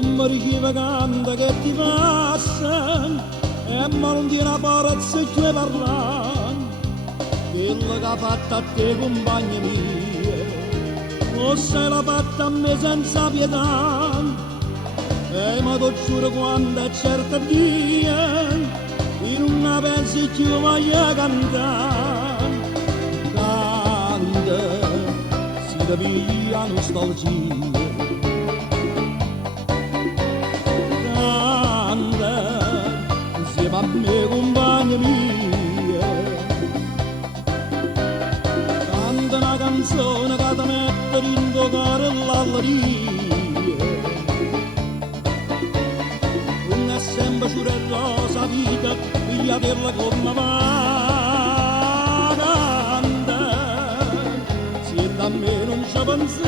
mi richiede canta che ti passa e non ti una forza che parlare, quello che ha fatto a te compagna mia, o se l'ha fatta a me senza pietà, e ma ti giuro quando è certa dia, in una pensi più mai a cantare, canta, si devia nostalgia. A me compagna mia, canta una canzone che ti mette in tuo cuore l'alleria, non è sempre giura e rosa vita, pigliatela come va, canta, se da me non ci pensate,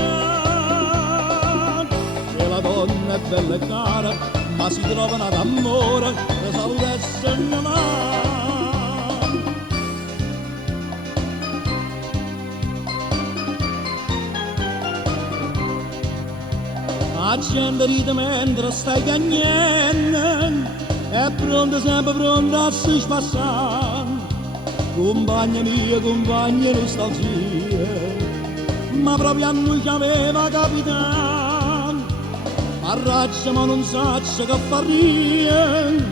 che la donna è bella e cara, ma si trovano d'amore, la salute e se ne va. La gente ride mentre stai cagnendo, è pronta, sempre pronta a si spassare. Compagna mia, compagna nostalgia, ma proprio a noi ci aveva capitato. Arraccia ma non saccia che fa rie,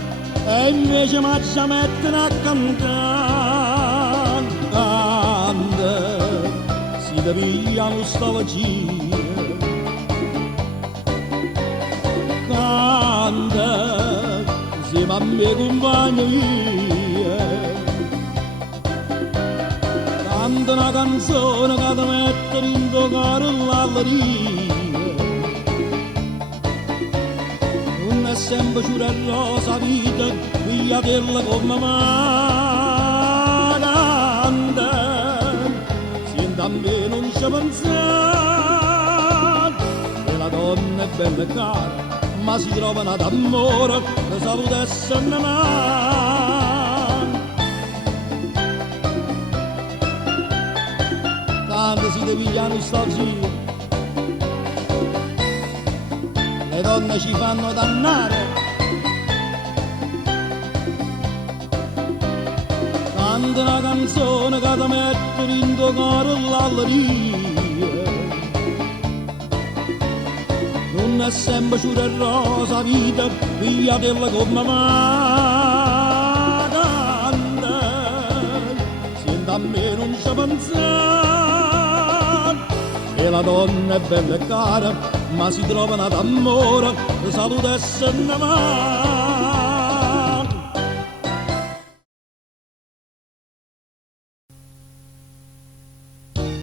e invece mi ci mettono a cantare. Canta, si devia nostalgia. Canta, insieme a me compagna mia. Canta una canzone che ti mette in tuo cuore l'alleria. Sempre giura e rosa vita, pigliatela come va, canta, senta a me non ci pensate, che la donna è bella e cara, ma si trovano d'amore, la salute e se ne va. Canta si devia nostalgia, le donne ci fanno dannare, canta una canzone che ti mette in tuo cuore l'alleria, non è sempre giura e rosa vita, pigliatela come va, canta, senta a me non ci pensate, che la donna è bella e cara, ma si trovano d'amore, la salute e se ne va.